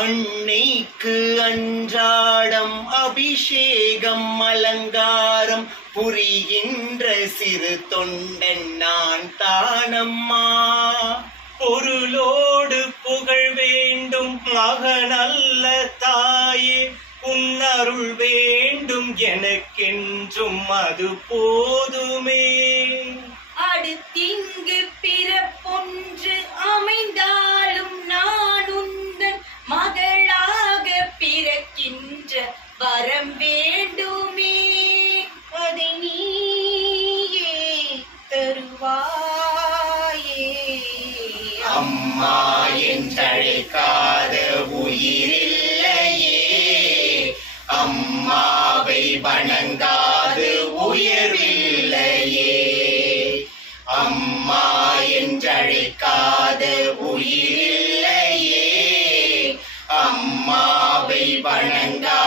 அன்னைக்கு அன்றாடம் அபிஷேகம் அலங்காரம் புரிகின்ற சிறு தொண்டன் நான் தானம்மா. பொருளோடு புகழ் வேண்டும் மகனல்ல தாயே. உன்னருள் வேண்டும் எனக்கென்றும் அது போதுமே. வரம் வேண்டுமே அதை நீயே தருவாயே. அம்மா என்றழைக்காத உயிரில்லையே. அம்மாவை வணங்காது உயர்வில்லையே. அம்மா என்றழைக்காத உயிரில்லையே. அம்மாவை வணங்காது